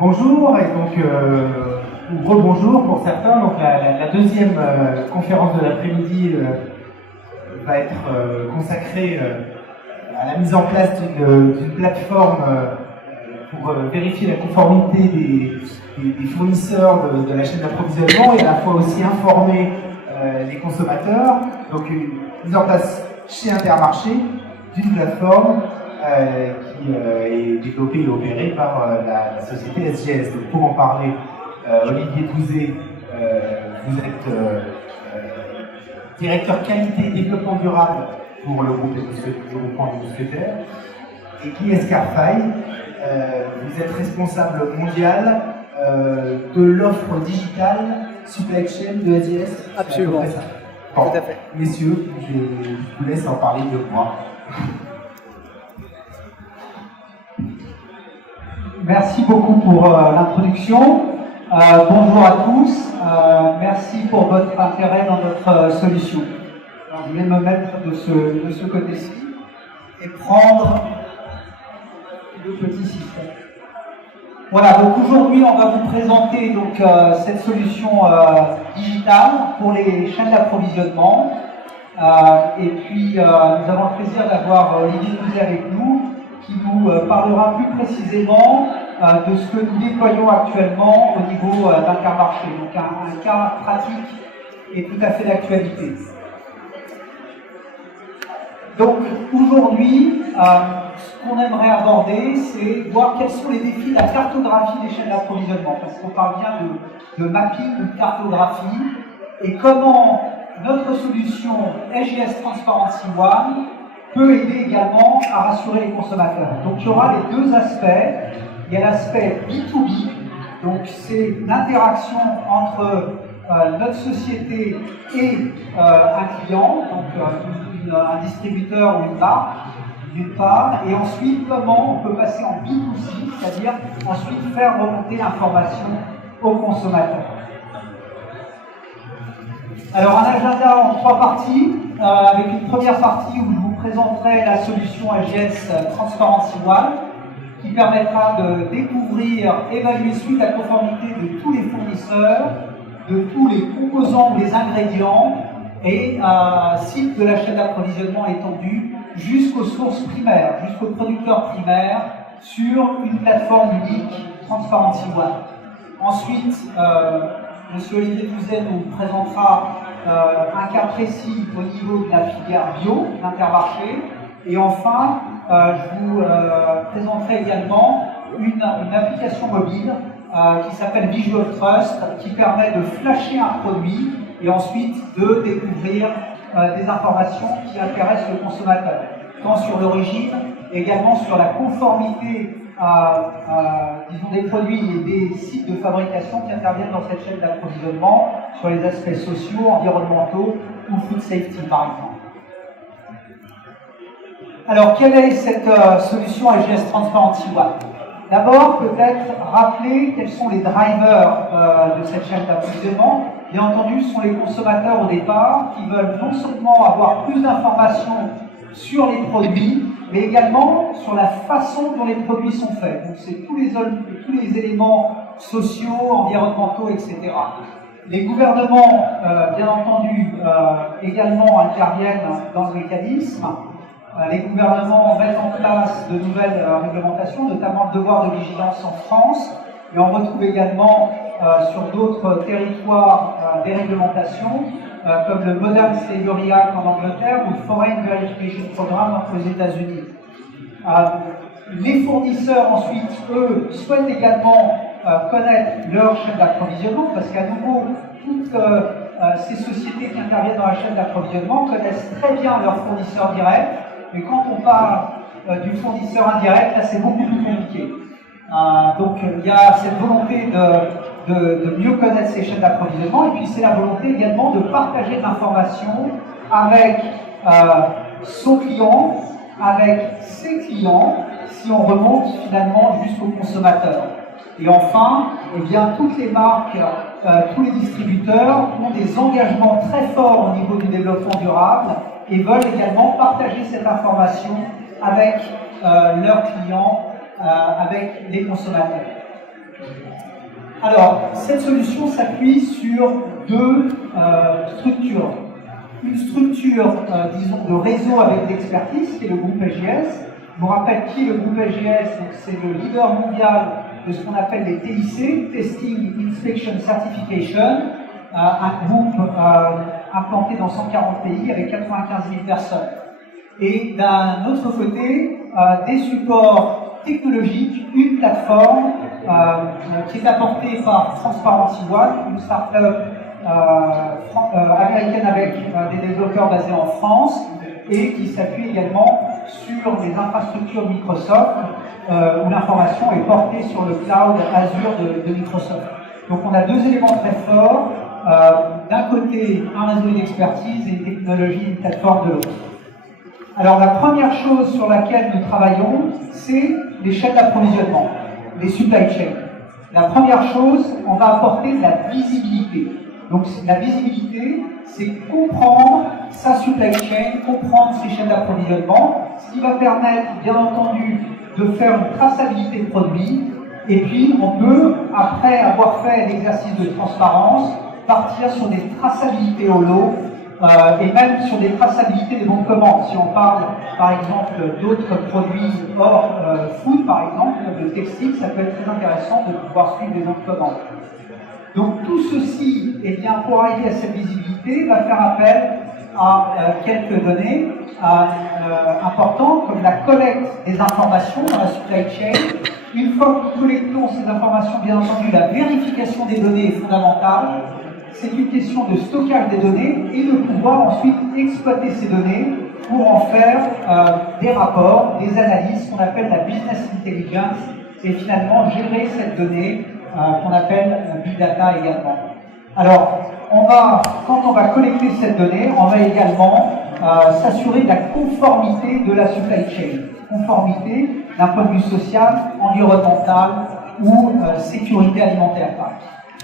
Bonjour, et donc, ou rebonjour pour certains. Donc, la deuxième conférence de l'après-midi va être consacrée à la mise en place d'une plateforme pour vérifier la conformité des fournisseurs de la chaîne d'approvisionnement et à la fois aussi informer les consommateurs. Donc, une mise en place chez Intermarché d'une plateforme qui est développée et opérée par la société SGS. Donc, pour en parler, Olivier Pouzet, vous êtes directeur qualité et développement durable pour le groupe des mousquetaires. Et Guy Escarfaille, vous êtes responsable mondial de l'offre digitale supply chain de SGS. Absolument. Bon, tout à fait. Messieurs, je vous laisse en parler de moi. Merci beaucoup pour l'introduction. Bonjour à tous. Merci pour votre intérêt dans notre solution. Alors, je vais me mettre de ce côté-ci et prendre le petit système. Voilà, donc aujourd'hui on va vous présenter donc, cette solution digitale pour les chaînes d'approvisionnement. Et puis nous avons le plaisir d'avoir Olivier Pouzet avec nous, qui nous parlera plus précisément de ce que nous déployons actuellement au niveau d'Intermarché. Donc un cas pratique et tout à fait d'actualité. Donc aujourd'hui, ce qu'on aimerait aborder, c'est voir quels sont les défis de la cartographie des chaînes d'approvisionnement, parce qu'on parle bien de mapping ou de cartographie, et comment notre solution SGS Transparency One peut aider également à rassurer les consommateurs. Donc il y aura les deux aspects. Il y a l'aspect B2B, donc c'est l'interaction entre notre société et un client, donc un distributeur ou une marque, d'une part, et ensuite comment on peut passer en B2C, c'est-à-dire ensuite faire remonter l'information aux consommateurs. Alors un agenda en 3 parties, avec une première partie où je vous présenterai la solution SGS Transparency One, qui permettra de découvrir, évaluer suite la conformité de tous les fournisseurs, de tous les composants ou les ingrédients, et site de la chaîne d'approvisionnement étendue jusqu'aux sources primaires, jusqu'aux producteurs primaires, sur une plateforme unique, Transparency One. Ensuite, M. Olivier Pouzet nous présentera un cas précis au niveau de la filière bio d'Intermarché. Et enfin, je vous présenterai également une application mobile qui s'appelle Visual Trust, qui permet de flasher un produit et ensuite de découvrir des informations qui intéressent le consommateur, tant sur l'origine, également sur la conformité disons des produits et des sites de fabrication qui interviennent dans cette chaîne d'approvisionnement, sur les aspects sociaux, environnementaux ou food safety par exemple. Alors, quelle est cette solution SGS Transparency One? D'abord, peut-être rappeler quels sont les drivers de cette chaîne d'approvisionnement. Bien entendu, ce sont les consommateurs au départ qui veulent non seulement avoir plus d'informations sur les produits, mais également sur la façon dont les produits sont faits. Donc, c'est tous les éléments sociaux, environnementaux, etc. Les gouvernements, bien entendu, également interviennent dans le mécanisme. Les gouvernements mettent en place de nouvelles réglementations, notamment le devoir de vigilance en France, et on retrouve également sur d'autres territoires des réglementations, comme le Modern Slavery Act en Angleterre ou le Foreign Verification Program aux États-Unis. Les fournisseurs ensuite, eux, souhaitent également connaître leur chaîne d'approvisionnement, parce qu'à nouveau, toutes ces sociétés qui interviennent dans la chaîne d'approvisionnement connaissent très bien leurs fournisseurs directs. Mais quand on parle du fournisseur indirect, là c'est beaucoup plus compliqué. Donc il y a cette volonté de mieux connaître ces chaînes d'approvisionnement, et puis c'est la volonté également de partager de l'information avec son client, avec ses clients, si on remonte finalement jusqu'au consommateur. Et enfin, eh bien, toutes les marques, tous les distributeurs ont des engagements très forts au niveau du développement durable et veulent également partager cette information avec leurs clients, avec les consommateurs. Alors, cette solution s'appuie sur deux structures. Une structure, disons, de réseau avec l'expertise, qui est le groupe SGS. Je vous rappelle qui est le groupe SGS, c'est le leader mondial de ce qu'on appelle les TIC, Testing, Inspection, Certification, un groupe implanté dans 140 pays avec 95 000 personnes. Et d'un autre côté, des supports technologiques, une plateforme qui est apportée par Transparency One, une start-up américaine avec des développeurs basés en France et qui s'appuie également sur les infrastructures Microsoft où l'information est portée sur le cloud Azure de Microsoft. Donc on a deux éléments très forts. D'un côté, un réseau d'expertise et une technologie, une plateforme de l'autre. Alors la première chose sur laquelle nous travaillons, c'est les chaînes d'approvisionnement, les supply chains. La première chose, on va apporter de la visibilité. Donc la visibilité, c'est comprendre sa supply chain, comprendre ses chaînes d'approvisionnement, ce qui va permettre, bien entendu, de faire une traçabilité de produits. Et puis, on peut, après avoir fait l'exercice de transparence, partir sur des traçabilités au lot et même sur des traçabilités des bons de commande. Si on parle, par exemple, d'autres produits hors food, par exemple, de textile, ça peut être très intéressant de pouvoir suivre les bons de commande. Donc tout ceci, eh bien, pour arriver à cette visibilité, va faire appel à quelques données importantes, comme la collecte des informations dans la supply chain. Une fois que nous collectons ces informations, bien entendu, la vérification des données est fondamentale. C'est une question de stockage des données et de pouvoir ensuite exploiter ces données pour en faire des rapports, des analyses, qu'on appelle la business intelligence, et finalement gérer cette donnée qu'on appelle Big Data également. Alors, quand on va collecter cette donnée, on va également s'assurer de la conformité de la supply chain. Conformité d'un point de vue social, environnemental ou sécurité alimentaire.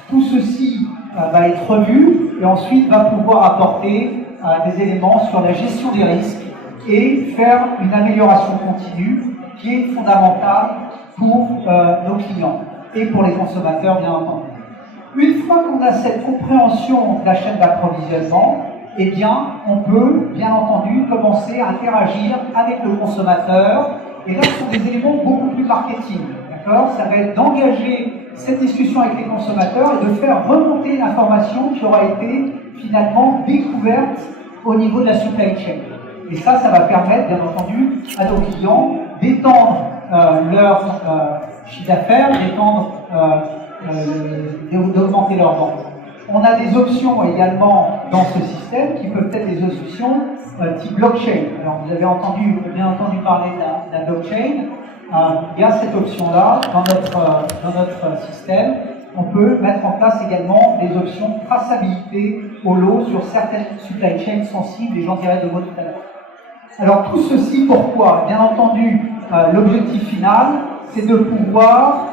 Tout ceci va être revu et ensuite va pouvoir apporter des éléments sur la gestion des risques et faire une amélioration continue qui est fondamentale pour nos clients et pour les consommateurs, bien entendu. Une fois qu'on a cette compréhension de la chaîne d'approvisionnement, eh bien, on peut, bien entendu, commencer à interagir avec le consommateur. Et là, ce sont des éléments beaucoup plus marketing. D'accord ? Ça va être d'engager cette discussion avec les consommateurs et de faire remonter l'information qui aura été finalement découverte au niveau de la supply chain. Et ça va permettre, bien entendu, à nos clients d'étendre leur chiffre d'affaires, d'augmenter leur vente. On a des options également dans ce système qui peuvent être des options type blockchain. Alors vous avez bien entendu parler de la blockchain. Il y a cette option-là dans notre système. On peut mettre en place également des options de traçabilité au lot sur certaines supply chains sensibles, et j'en dirai deux mots tout à l'heure. Alors tout ceci, pourquoi ? Bien entendu, l'objectif final, c'est de pouvoir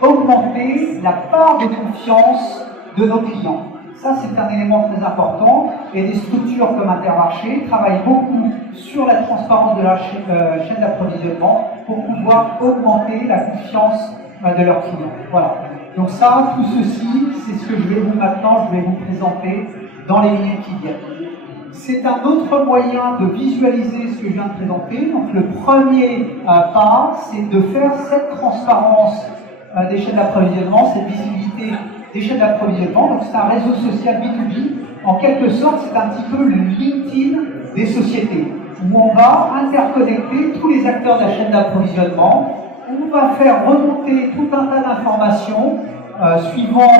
augmenter la part de confiance de nos clients. Ça, c'est un élément très important, et des structures comme Intermarché travaillent beaucoup sur la transparence de la chaîne d'approvisionnement pour pouvoir augmenter la confiance de leurs clients. Voilà. Donc ça, tout ceci, c'est ce que je vais vous présenter dans les minutes qui viennent. C'est un autre moyen de visualiser ce que je viens de présenter. Donc le premier pas, c'est de faire cette transparence des chaînes d'approvisionnement, cette visibilité des chaînes d'approvisionnement. Donc c'est un réseau social B2B. En quelque sorte, c'est un petit peu le LinkedIn des sociétés, où on va interconnecter tous les acteurs de la chaîne d'approvisionnement. On va faire remonter tout un tas d'informations suivant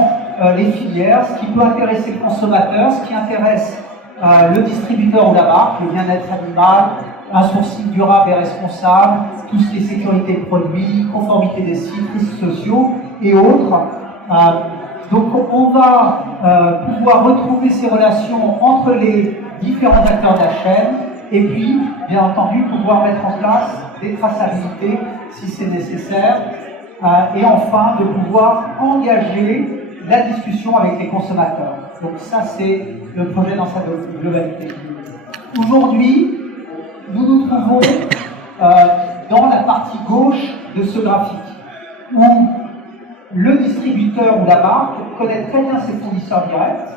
les filières, ce qui peut intéresser le consommateur, ce qui intéresse le distributeur ou la marque, le bien-être animal, un sourcing durable et responsable, tout ce qui est sécurité de produits, conformité des sites, risques sociaux et autres. Donc on va pouvoir retrouver ces relations entre les différents acteurs de la chaîne et puis, bien entendu, pouvoir mettre en place des traçabilités si c'est nécessaire et enfin de pouvoir engager la discussion avec les consommateurs. Donc ça, c'est le projet dans sa globalité. Aujourd'hui, nous nous trouvons dans la partie gauche de ce graphique, où le distributeur ou la marque connaît très bien ses fournisseurs directs,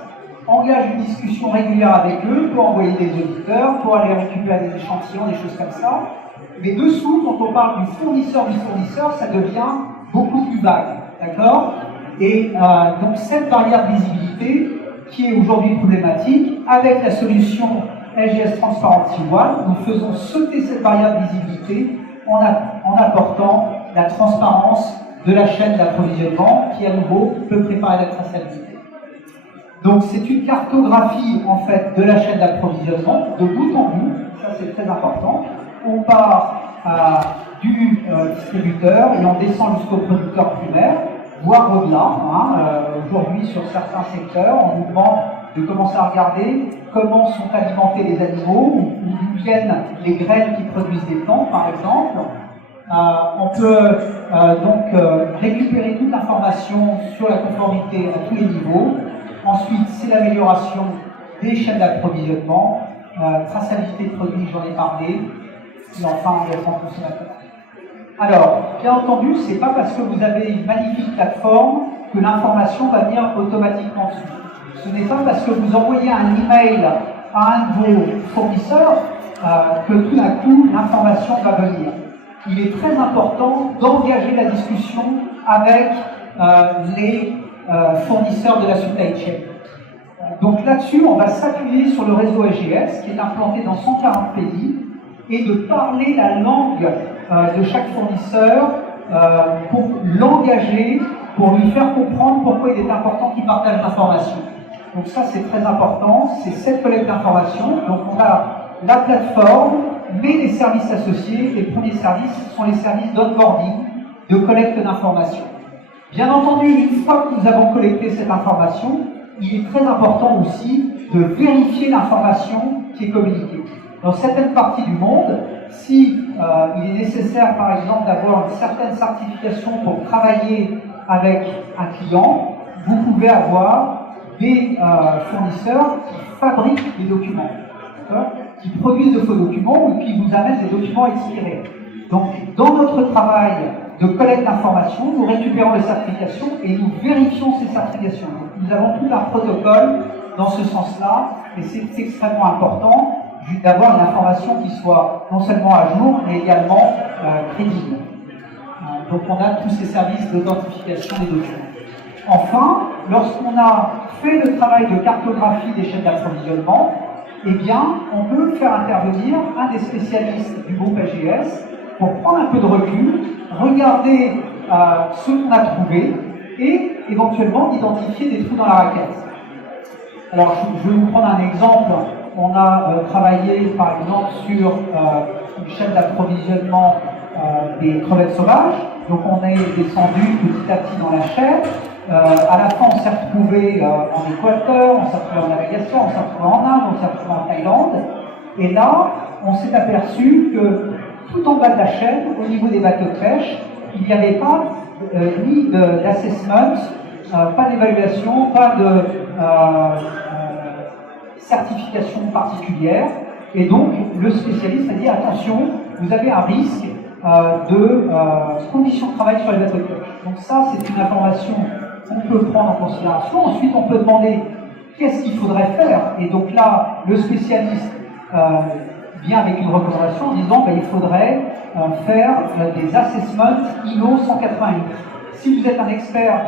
engage une discussion régulière avec eux pour envoyer des auditeurs, pour aller récupérer des échantillons, des choses comme ça. Mais dessous, quand on parle du fournisseur, ça devient beaucoup plus vague, d'accord? Et donc cette barrière de visibilité, qui est aujourd'hui problématique, avec la solution SGS Transparency One, nous faisons sauter cette barrière de visibilité en apportant la transparence de la chaîne d'approvisionnement qui, à nouveau, peut préparer la traçabilité. Donc c'est une cartographie, en fait, de la chaîne d'approvisionnement, de bout en bout, ça c'est très important. On part du distributeur et on descend jusqu'au producteur primaire, voire au-delà. Aujourd'hui, sur certains secteurs, on nous demande de commencer à regarder comment sont alimentés les animaux, ou d'où viennent les graines qui produisent des plantes, par exemple. On peut donc récupérer toute l'information sur la conformité à tous les niveaux. Ensuite, c'est l'amélioration des chaînes d'approvisionnement, traçabilité de produits, j'en ai parlé, et enfin, engagement consommateur. Alors, bien entendu, c'est pas parce que vous avez une magnifique plateforme que l'information va venir automatiquement dessus. Ce n'est pas parce que vous envoyez un email à un de vos fournisseurs que tout d'un coup, l'information va venir. Il est très important d'engager la discussion avec les fournisseurs de la supply chain. Donc là-dessus, on va s'appuyer sur le réseau SGS qui est implanté dans 140 pays et de parler la langue de chaque fournisseur pour l'engager, pour lui faire comprendre pourquoi il est important qu'il partage l'information. Donc ça, c'est très important, c'est cette collecte d'informations. Donc on a la plateforme, mais les services associés. Les premiers services sont les services d'onboarding, de collecte d'informations. Bien entendu, une fois que nous avons collecté cette information, il est très important aussi de vérifier l'information qui est communiquée. Dans certaines parties du monde, si il est nécessaire, par exemple, d'avoir une certaine certification pour travailler avec un client, vous pouvez avoir des fournisseurs qui fabriquent des documents, qui produisent de faux documents ou qui vous amènent des documents expirés. Donc, dans notre travail de collecte d'informations, nous récupérons les certifications et nous vérifions ces certifications. Donc, nous avons tout un protocole dans ce sens-là, et c'est extrêmement important d'avoir une information qui soit non seulement à jour, mais également crédible. Donc on a tous ces services d'authentification des documents. Enfin, lorsqu'on a fait le travail de cartographie des chaînes d'approvisionnement, eh bien, on peut faire intervenir un des spécialistes du groupe SGS pour prendre un peu de recul, regarder ce qu'on a trouvé et éventuellement identifier des trous dans la raquette. Alors, je vais vous prendre un exemple. On a travaillé, par exemple, sur une chaîne d'approvisionnement des crevettes sauvages. Donc, on est descendu petit à petit dans la chaîne. À la fin, on s'est retrouvé en Équateur, on s'est retrouvé en Madagascar, on s'est retrouvé en Inde, on s'est retrouvé en Thaïlande. Et là, on s'est aperçu que tout en bas de la chaîne, au niveau des bateaux de pêche, il n'y avait pas ni d'assessment, pas d'évaluation, pas de certification particulière. Et donc, le spécialiste a dit attention, vous avez un risque de conditions de travail sur les bateaux de pêche. Donc ça, c'est une information qu'on peut prendre en considération. Ensuite, on peut demander qu'est-ce qu'il faudrait faire. Et donc là, le spécialiste vient avec une recommandation en disant il faudrait faire des assessments ISO 188. Si vous êtes un expert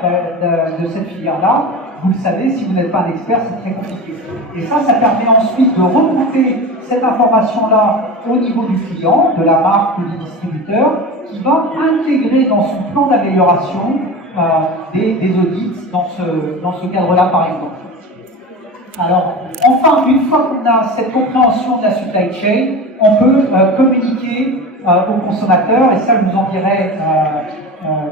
de cette filière-là, vous le savez, si vous n'êtes pas un expert, c'est très compliqué. Et ça permet ensuite de remonter cette information-là au niveau du client, de la marque ou du distributeur, qui va intégrer dans son plan d'amélioration des audits dans ce cadre-là, par exemple. Alors, enfin, une fois qu'on a cette compréhension de la supply chain, on peut communiquer aux consommateurs, et ça, je vous en dirai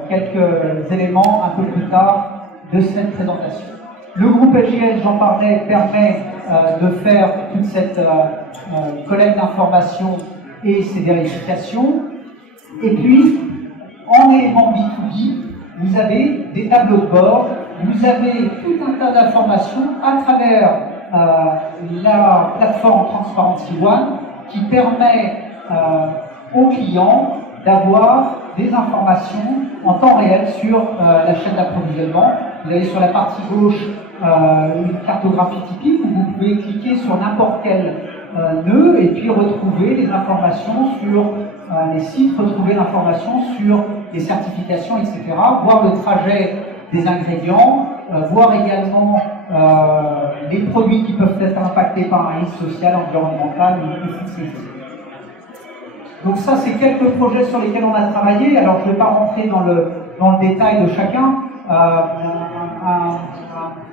quelques éléments un peu plus tard de cette présentation. Le groupe SGS, j'en parlais, permet de faire toute cette collecte d'informations et ces vérifications. Et puis, en élément B2B, vous avez des tableaux de bord, vous avez tout un tas d'informations à travers la plateforme Transparency One qui permet aux clients d'avoir des informations en temps réel sur la chaîne d'approvisionnement. Vous avez sur la partie gauche une cartographie typique où vous pouvez cliquer sur n'importe quel nœud et puis retrouver les informations sur les sites, retrouver l'information sur les certifications, etc. Voir le trajet des ingrédients, voir également les produits qui peuvent être impactés par un risque social, environnemental ou food safety. Donc ça, c'est quelques projets sur lesquels on a travaillé. Alors, je ne vais pas rentrer dans le détail de chacun. Un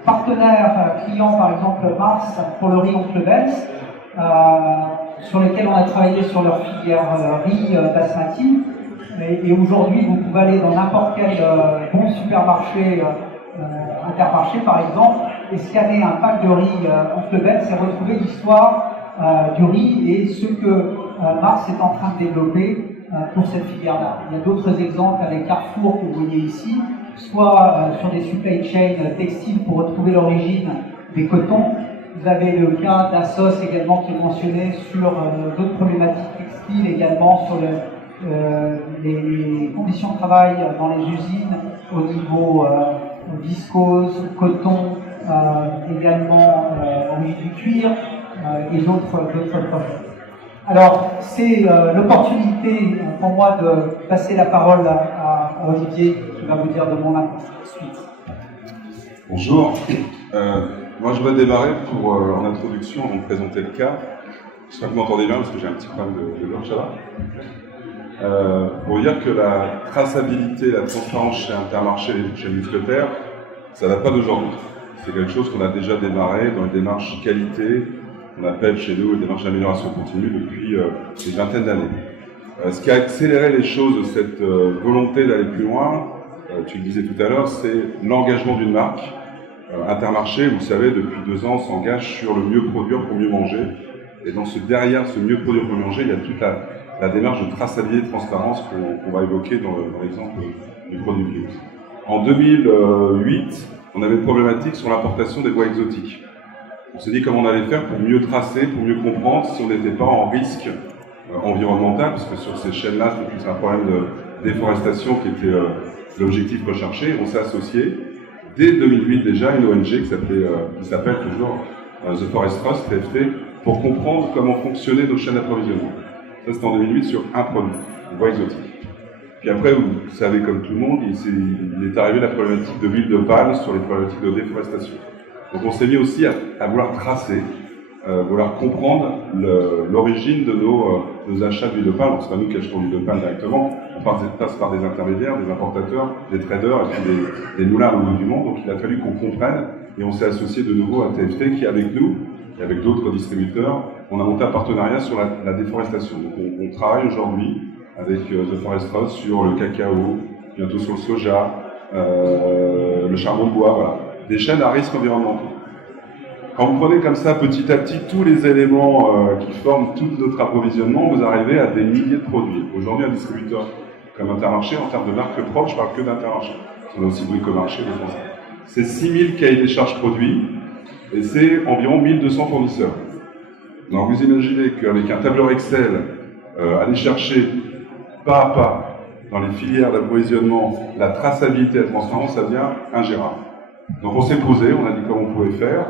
partenaire client, par exemple Mars, pour le riz Oncle Ben's, sur lequel on a travaillé sur leur filière riz basmati. Et aujourd'hui, vous pouvez aller dans n'importe quel bon supermarché, Intermarché par exemple, et scanner un pack de riz Oncle Ben's et retrouver l'histoire du riz et ce que Mars est en train de développer pour cette filière-là. Il y a d'autres exemples avec Carrefour que vous voyez ici, soit sur des supply chains textiles pour retrouver l'origine des cotons. Vous avez le cas d'Assos également qui est mentionné sur d'autres problématiques textiles, également sur les conditions de travail dans les usines au niveau viscose, coton, également au niveau du cuir et d'autres projets. Alors, c'est l'opportunité pour moi de passer la parole à Olivier qui va vous dire de mon suite. Bonjour. Moi, je voudrais démarrer pour, en introduction, avant de présenter le cas. J'espère que vous m'entendez bien parce que j'ai un petit problème de gorge là. Pour dire que la traçabilité, la transparence chez Intermarché et chez Mousquetaire, ça ne date pas d'aujourd'hui. C'est quelque chose qu'on a déjà démarré dans les démarches qualité, on appelle chez nous les démarches d'amélioration continue depuis une vingtaine d'années. Ce qui a accéléré les choses, cette volonté d'aller plus loin, tu le disais tout à l'heure, c'est l'engagement d'une marque. Intermarché, vous le savez, depuis 2 ans, s'engage sur le mieux produire pour mieux manger. Et derrière ce mieux produire pour mieux manger, il y a toute la démarche de traçabilité et de transparence qu'on va évoquer dans l'exemple du produit bio. En 2008, on avait une problématique sur l'importation des bois exotiques. On s'est dit comment on allait faire pour mieux tracer, pour mieux comprendre si on n'était pas en risque environnemental, parce que sur ces chaînes-là, c'était plus un problème de déforestation qui était l'objectif recherché. On s'est associé, dès 2008 déjà, une ONG qui s'appelle toujours The Forest Trust, TFT, pour comprendre comment fonctionnaient nos chaînes d'approvisionnement. Ça, c'était en 2008 sur un produit, le bois exotique. Puis après, vous savez comme tout le monde, il est arrivé la problématique de l'huile de palme sur les problématiques de déforestation. Donc on s'est mis aussi à vouloir tracer, vouloir comprendre l'origine de nos achats d'huile de palme. C'est pas nous qui achetons l'huile de palme directement, on passe par des intermédiaires, des importateurs, des traders et puis des moulins au bout du monde. Donc il a fallu qu'on comprenne et on s'est associé de nouveau à TFT qui, avec nous et avec d'autres distributeurs, on a monté un partenariat sur la déforestation. Donc on travaille aujourd'hui avec The Forest Trust sur le cacao, bientôt sur le soja, le charbon de bois, voilà. Des chaînes à risque environnemental. Quand vous prenez comme ça petit à petit tous les éléments qui forment tout notre approvisionnement, vous arrivez à des milliers de produits. Aujourd'hui, un distributeur comme Intermarché, en termes de marque propre, je parle que d'Intermarché. On a aussi Bricomarché, les Français. C'est 6000 cahiers des charges produits et c'est environ 1200 fournisseurs. Donc vous imaginez qu'avec un tableur Excel, aller chercher pas à pas dans les filières d'approvisionnement la traçabilité et la transparence, ça devient ingérable. Donc on s'est posé, on a dit comment on pouvait faire,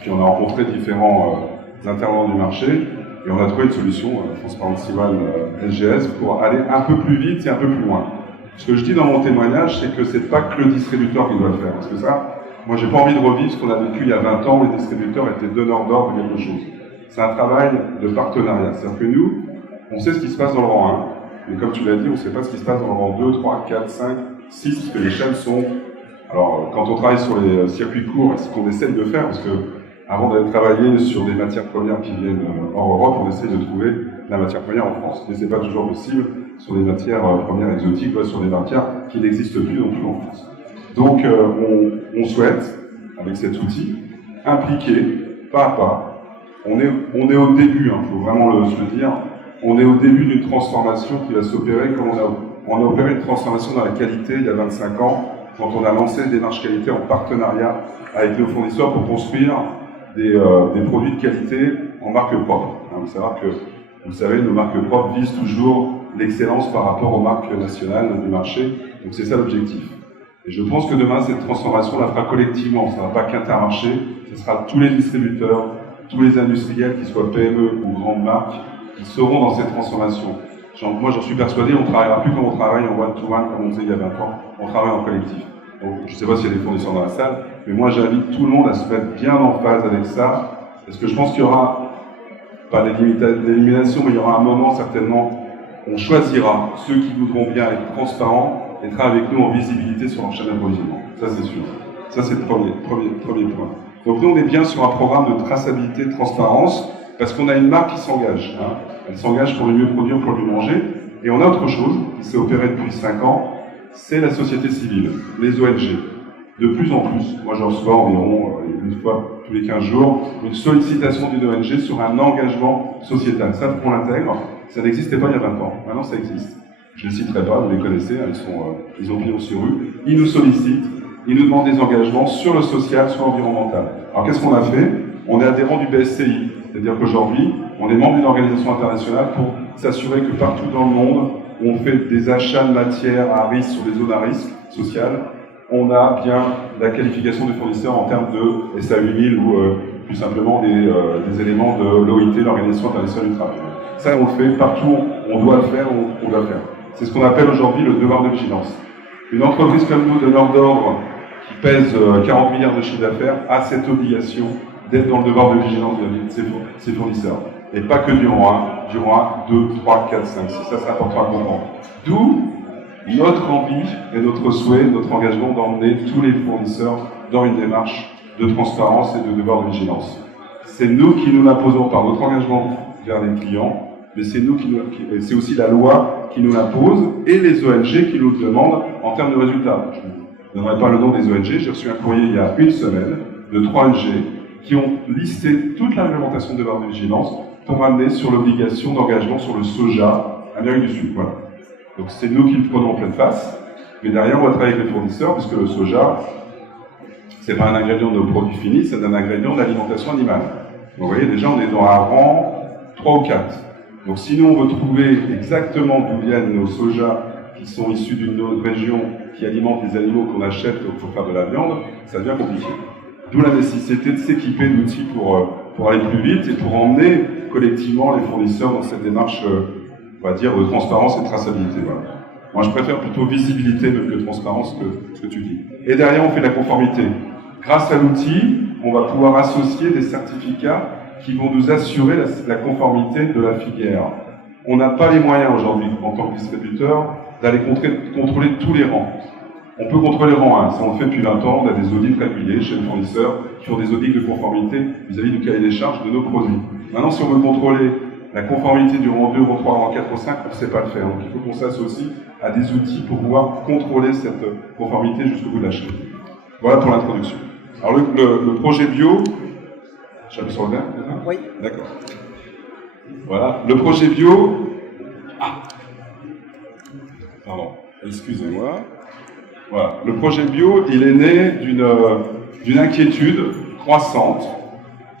puis on a rencontré différents intervenants du marché, et on a trouvé une solution, Transparency One SGS, pour aller un peu plus vite et un peu plus loin. Ce que je dis dans mon témoignage, c'est que c'est pas que le distributeur qui doit le faire, parce que ça, moi j'ai pas envie de revivre ce qu'on a vécu il y a 20 ans, où les distributeurs étaient donneurs d'ordre de quelque chose. C'est un travail de partenariat, c'est-à-dire que nous, on sait ce qui se passe dans le rang 1, mais comme tu l'as dit, on ne sait pas ce qui se passe dans le rang 2, 3, 4, 5, 6, parce que les chaînes sont... Alors, quand on travaille sur les circuits courts, c'est ce qu'on essaie de faire, parce que avant d'aller travailler sur des matières premières qui viennent hors Europe, on essaie de trouver la matière première en France. Mais ce n'est pas toujours possible sur des matières premières exotiques, ou sur des matières qui n'existent plus non plus en France. Donc, on souhaite, avec cet outil, impliquer, pas à pas, on est au début, il faut vraiment se le dire, on est au début d'une transformation qui va s'opérer comme on a opéré une transformation dans la qualité il y a 25 ans, quand on a lancé des démarches qualité en partenariat avec nos fournisseurs pour construire des produits de qualité en marque propre. Vous savez que nos marques propres visent toujours l'excellence par rapport aux marques nationales du marché. Donc c'est ça l'objectif. Et je pense que demain, cette transformation, on la fera collectivement. Ça ne sera pas qu'Intermarché, ce sera tous les distributeurs, tous les industriels, qu'ils soient PME ou grandes marques, qui seront dans cette transformation. Moi, j'en suis persuadé, on ne travaillera plus comme on travaille en one-to-one, comme on faisait il y a 20 ans, on travaille en collectif. Donc, je ne sais pas s'il y a des fournisseurs dans la salle, mais moi, j'invite tout le monde à se mettre bien en phase avec ça, parce que je pense qu'il y aura, pas d'élimination, mais il y aura un moment, certainement, on choisira ceux qui voudront bien être transparents, être avec nous en visibilité sur leur chaîne d'approvisionnement. Ça, c'est sûr. Ça, c'est le premier point. Donc, nous, on est bien sur un programme de traçabilité, de transparence, parce qu'on a une marque qui s'engage. Hein. Elle s'engage pour le mieux produire, pour le mieux manger. Et on a autre chose qui s'est opéré depuis 5 ans, c'est la société civile, les ONG. De plus en plus, moi je reçois environ une fois tous les 15 jours, une sollicitation d'une ONG sur un engagement sociétal. Ça, on l'intègre. Ça n'existait pas il y a 20 ans. Maintenant, ça existe. Je ne les citerai pas, vous les connaissez, hein, ils ont pignon sur rue. Ils nous sollicitent, ils nous demandent des engagements sur le social, sur l'environnemental. Alors qu'est-ce qu'on a fait? On est adhérent du BSCI, c'est-à-dire qu'aujourd'hui, on est membre d'une organisation internationale pour s'assurer que partout dans le monde, où on fait des achats de matières à risque sur des zones à risque social, on a bien la qualification des fournisseurs en termes de SA 8000 ou plus simplement des éléments de l'OIT, l'Organisation internationale du travail. Ça, on le fait partout, on doit le faire, on doit le faire. C'est ce qu'on appelle aujourd'hui le devoir de vigilance. Une entreprise comme nous, de l'ordre d'ordre, qui pèse 40 milliards de chiffre d'affaires, a cette obligation d'être dans le devoir de vigilance vis-à-vis de ses fournisseurs. Et pas que durant 1, 2, 3, 4, 5, 6. Ça, c'est important à comprendre. D'où notre envie et notre souhait, notre engagement d'emmener tous les fournisseurs dans une démarche de transparence et de devoir de vigilance. C'est nous qui nous l'imposons par notre engagement vers les clients, mais c'est aussi la loi qui nous l'impose et les ONG qui nous le demandent en termes de résultats. Je ne donnerai pas le nom des ONG, j'ai reçu un courrier il y a une semaine de 3 ONG qui ont listé toute la réglementation de devoir de vigilance pour amener sur l'obligation d'engagement sur le soja Amérique du Sud. Voilà. Donc c'est nous qui le prenons en pleine face, mais derrière on va travailler avec les fournisseurs, puisque le soja, c'est pas un ingrédient de nos produits finis, c'est un ingrédient d'alimentation animale. Donc vous voyez, déjà on est dans un rang 3 ou 4. Donc si nous on veut trouver exactement d'où viennent nos sojas qui sont issus d'une autre région, qui alimentent les animaux qu'on achète pour faire de la viande, ça devient compliqué. D'où la nécessité de s'équiper d'outils pour aller plus vite et pour emmener collectivement les fournisseurs dans cette démarche, on va dire, de transparence et de traçabilité. Voilà. Moi, je préfère plutôt visibilité même que transparence que ce que tu dis. Et derrière, on fait de la conformité. Grâce à l'outil, on va pouvoir associer des certificats qui vont nous assurer la conformité de la filière. On n'a pas les moyens aujourd'hui, en tant que distributeur, d'aller contrôler tous les rangs. On peut contrôler le rang 1, ça on le fait depuis 20 ans, on a des audits réguliers chez les fournisseurs qui ont des audits de conformité vis-à-vis du cahier des charges de nos produits. Maintenant, si on veut contrôler la conformité du rang 2, rang 3, rang 4, rang 5, on ne sait pas le faire. Donc il faut qu'on s'associe à des outils pour pouvoir contrôler cette conformité jusqu'au bout de la chaîne. Voilà pour l'introduction. Alors le projet bio, j'appuie sur le verre? Oui. D'accord. Voilà, le projet bio... Ah pardon, excusez-moi. Voilà. Le projet bio, il est né d'une inquiétude croissante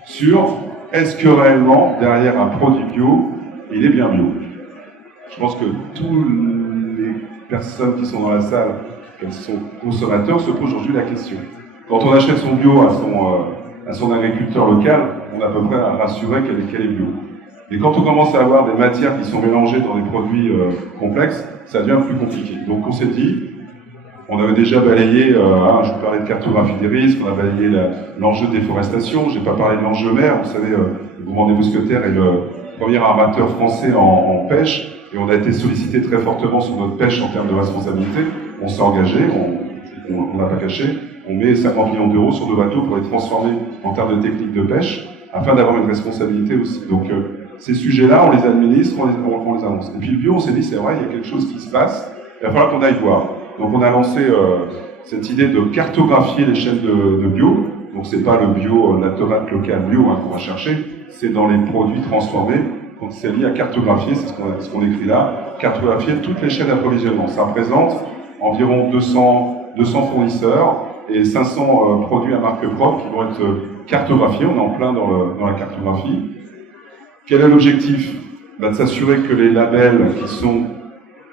sur est-ce que réellement, derrière un produit bio, il est bien bio. Je pense que toutes les personnes qui sont dans la salle, qui sont consommateurs, se posent aujourd'hui la question. Quand on achète son bio à son agriculteur local, on est à peu près rassuré qu'elle est bio. Et quand on commence à avoir des matières qui sont mélangées dans des produits complexes, ça devient plus compliqué. Donc on s'est dit, on avait déjà balayé, je vous parlais de cartographie des risques, on a balayé l'enjeu de déforestation, j'ai pas parlé de l'enjeu mer, vous savez, le Mouvement des Mousquetaires est le premier armateur français en pêche, et on a été sollicité très fortement sur notre pêche en termes de responsabilité. On s'est engagé, on n'a pas caché, on met 50 millions d'euros sur nos bateaux pour les transformer en termes de techniques de pêche, afin d'avoir une responsabilité aussi. Donc ces sujets-là, on les administre, on les annonce. Et puis le bio, on s'est dit, c'est vrai, il y a quelque chose qui se passe, il va falloir qu'on aille voir. Donc on a lancé cette idée de cartographier les chaînes de bio. Donc c'est pas le bio, la tomate locale bio qu'on va chercher, c'est dans les produits transformés. Quand c'est lié à cartographier, c'est ce qu'on écrit là, cartographier toutes les chaînes d'approvisionnement. Ça représente environ 200 fournisseurs et 500 produits à marque propre qui vont être cartographiés. On est en plein dans la cartographie. Quel est l'objectif? De s'assurer que les labels qui sont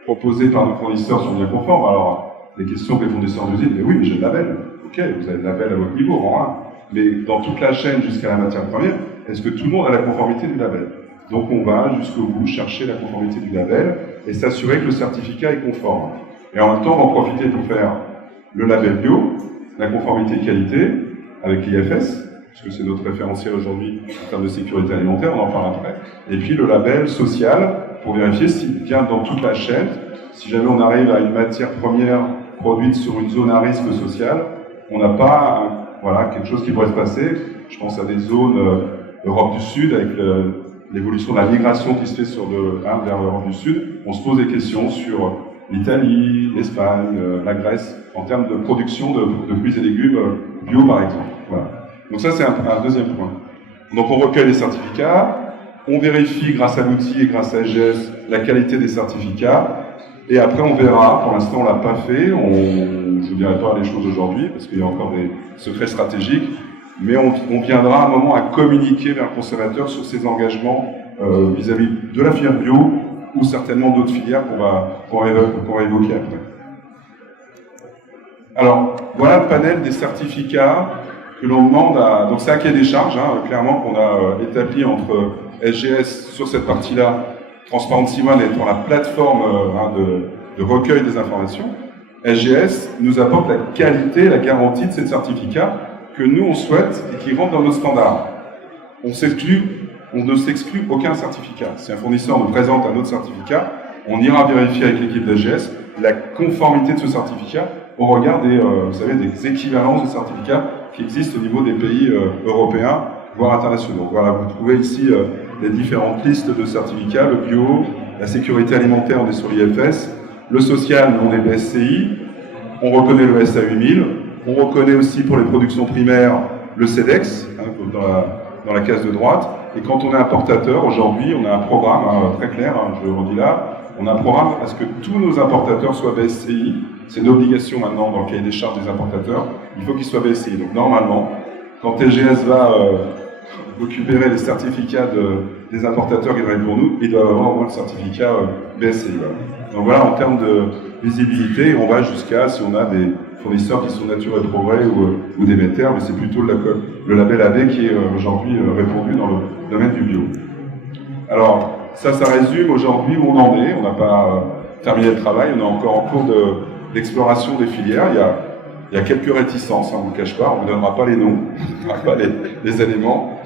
proposés par nos fournisseurs sont bien conformes. Alors, les questions que les fournisseurs nous disent, mais oui, mais j'ai le label. Ok, vous avez le label à votre niveau, rang 1. Mais dans toute la chaîne jusqu'à la matière première, est-ce que tout le monde a la conformité du label? Donc on va jusqu'au bout chercher la conformité du label et s'assurer que le certificat est conforme. Et en même temps, on va en profiter pour faire le label bio, la conformité qualité avec l'IFS, parce que c'est notre référentiel aujourd'hui en termes de sécurité alimentaire, on en parle après. Et puis le label social, pour vérifier si bien dans toute la chaîne, si jamais on arrive à une matière première produite sur une zone à risque social, on n'a pas voilà, quelque chose qui pourrait se passer. Je pense à des zones Europe du Sud, avec l'évolution de la migration qui se fait vers l'Europe du Sud. On se pose des questions sur l'Italie, l'Espagne, la Grèce, en termes de production de fruits et légumes bio, par exemple. Voilà. Donc ça, c'est un deuxième point. Donc on recueille les certificats, on vérifie grâce à l'outil et grâce à SGS la qualité des certificats, et après on verra. Pour l'instant, on l'a pas fait. Je ne vous dirai pas les choses aujourd'hui, parce qu'il y a encore des secrets stratégiques, mais on viendra à un moment à communiquer vers le consommateur sur ses engagements vis-à-vis de la filière bio, ou certainement d'autres filières qu'on va évoquer après. Alors, voilà le panel des certificats que l'on demande à... Donc c'est un cahier des charges, clairement, qu'on a établi entre SGS sur cette partie-là, Transparency One étant la plateforme de recueil des informations. SGS nous apporte la qualité, la garantie de ces certificats que nous, on souhaite et qui rentrent dans nos standards. On ne s'exclut aucun certificat. Si un fournisseur nous présente un autre certificat, on ira vérifier avec l'équipe d'SGS la conformité de ce certificat au regard des équivalences de certificats qui existent au niveau des pays européens, voire internationaux. Voilà, vous trouvez ici les différentes listes de certificats, le bio, la sécurité alimentaire, on est sur l'IFS, le social, on est BSCI, on reconnaît le SA8000, on reconnaît aussi pour les productions primaires le CEDEX, dans la case de droite, et quand on est importateur, aujourd'hui, on a un programme très clair, je le redis là, on a un programme à ce que tous nos importateurs soient BSCI. C'est une obligation maintenant dans le cahier des charges des importateurs, il faut qu'ils soient BSCI. Donc normalement, quand SGS va récupérer les certificats des importateurs qui travaillent pour nous, ils doivent avoir au moins le certificat BSCI. Voilà. Donc voilà, en termes de visibilité, on va jusqu'à, si on a des fournisseurs qui sont Nature et Progrès ou des Déméter, mais c'est plutôt le label AB qui est aujourd'hui répandu dans le domaine du bio. Alors, ça résume aujourd'hui où on en est. On n'a pas terminé le travail, on est encore en cours d'exploration des filières. Il y a quelques réticences, on ne vous cache pas, on ne vous donnera pas les noms, on ne donnera pas les éléments.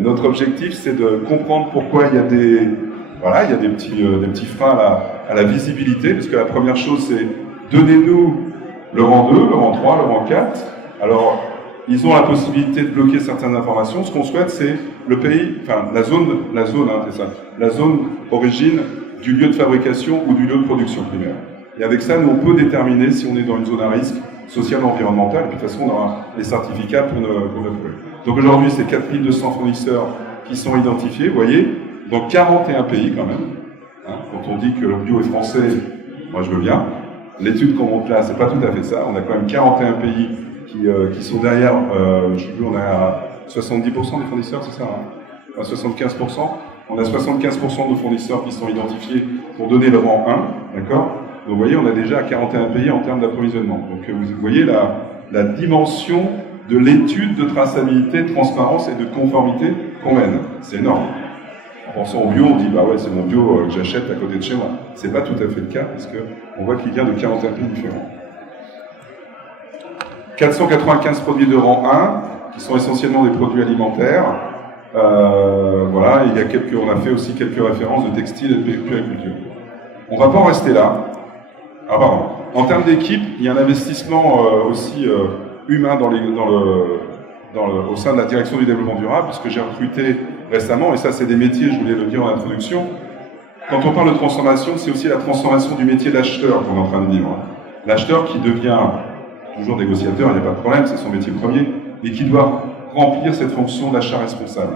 Notre objectif, c'est de comprendre pourquoi il y a des petits freins à la visibilité, parce que la première chose, c'est donnez-nous le rang 2, le rang 3, le rang 4. Alors, ils ont la possibilité de bloquer certaines informations. Ce qu'on souhaite, c'est le pays, enfin la zone origine du lieu de fabrication ou du lieu de production primaire. Et avec ça, nous, on peut déterminer si on est dans une zone à risque social ou environnemental. Et puis, de toute façon, on aura les certificats pour le prouver. Donc aujourd'hui, c'est 4200 fournisseurs qui sont identifiés, vous voyez, dans 41 pays quand même. Quand on dit que le bio est français, moi je veux bien. L'étude qu'on montre là, c'est pas tout à fait ça. On a quand même 41 pays qui sont derrière, je sais plus, on a 70% des fournisseurs, c'est ça, à 75%. On a 75% de nos fournisseurs qui sont identifiés pour donner le rang 1, d'accord? Donc vous voyez, on a déjà 41 pays en termes d'approvisionnement. Donc vous voyez la dimension de l'étude de traçabilité, de transparence et de conformité qu'on mène. C'est énorme. En pensant au bio, on dit bah ouais, c'est mon bio que j'achète à côté de chez moi. C'est pas tout à fait le cas parce qu'on voit qu'il vient de 41 pays différents. 495 produits de rang 1 qui sont essentiellement des produits alimentaires. Voilà, on a fait aussi quelques références de textiles et de puériculture. On ne va pas en rester là. Ah, pardon. En termes d'équipe, il y a un investissement aussi humain au sein de la direction du développement durable, puisque j'ai recruté récemment, et ça c'est des métiers, je voulais le dire en introduction. Quand on parle de transformation, c'est aussi la transformation du métier d'acheteur qu'on est en train de vivre. L'acheteur qui devient toujours négociateur, il n'y a pas de problème, c'est son métier premier, et qui doit remplir cette fonction d'achat responsable.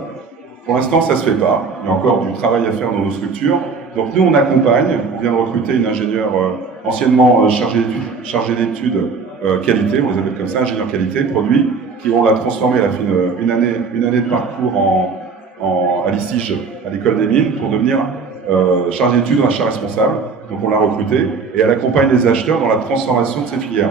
Pour l'instant, ça ne se fait pas. Il y a encore du travail à faire dans nos structures. Donc nous, on accompagne. On vient de recruter une ingénieure anciennement chargée d'études qualité, on les appelle comme ça, ingénieur qualité, produit, qui on l'a transformé, elle a fait une année de parcours à l'ICIGE, à l'école des mines, pour devenir chargée d'études en achat responsable. donc on l'a recrutée, et elle accompagne les acheteurs dans la transformation de ces filières.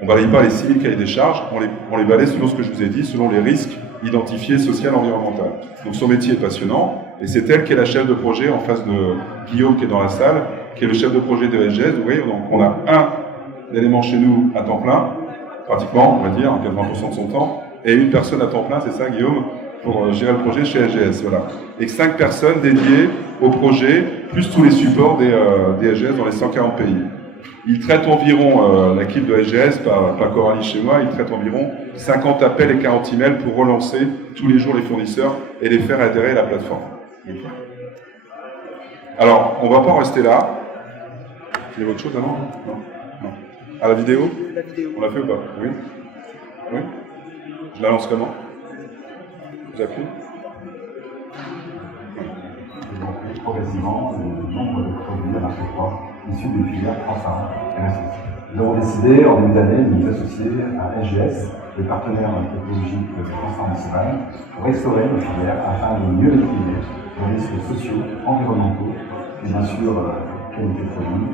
On ne balaye pas les 6000 cahiers des charges, on les balaye selon ce que je vous ai dit, selon les risques identifiés social, environnemental. Donc son métier est passionnant, et c'est elle qui est la chef de projet en face de Guillaume qui est dans la salle, qui est le chef de projet de SGS. Vous voyez, donc on a un élément chez nous à temps plein, pratiquement, on va dire, 80% de son temps, et une personne à temps plein, c'est ça Guillaume, pour gérer le projet chez SGS, voilà. Et 5 personnes dédiées au projet, plus tous les supports des SGS dans les 140 pays. Il traite environ, l'équipe de SGS, pas Coralie chez moi, il traite environ 50 appels et 40 emails pour relancer tous les jours les fournisseurs et les faire adhérer à la plateforme. Alors, on ne va pas en rester là. Il y a autre chose avant ? Non. À la vidéo ? La vidéo. On l'a fait ou pas ? Oui. Oui. Je la lance comment ? Vous appuyez ? Progressivement le nombre de produits à marché propre issus d'une filière transparente et responsable. Nous avons décidé en début d'année de nous associer à SGS, le partenaire technologique de Transparence One, pour restaurer nos filières afin de mieux maîtriser les risques sociaux, environnementaux et bien sûr qualité de produit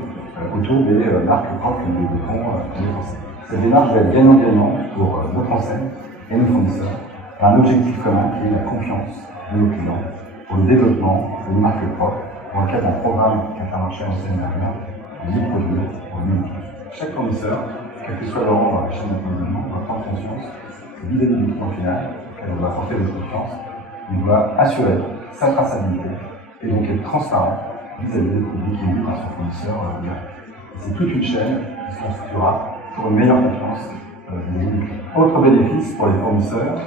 autour des marques propres que nous développons pour les Français. Cette démarche va être gagnant-gagnant pour notre enseigne et nos fournisseurs, un objectif commun qui est la confiance de nos clients pour le développement de marques propres dans le cadre d'un programme qu'Intermarché enseigne à rien, de 10 produits pour 1000 clients. Chaque fournisseur, quel que soit leur chaîne d'approvisionnement, doit prendre conscience que vis-à-vis du client final, auquel on doit apporter de confiance, il doit assurer sa traçabilité et donc être transparent vis-à-vis des produits qui livrent à son fournisseur direct. C'est toute une chaîne qui se constituera pour une meilleure confiance vis-à-vis du client. Autre bénéfice pour les fournisseurs,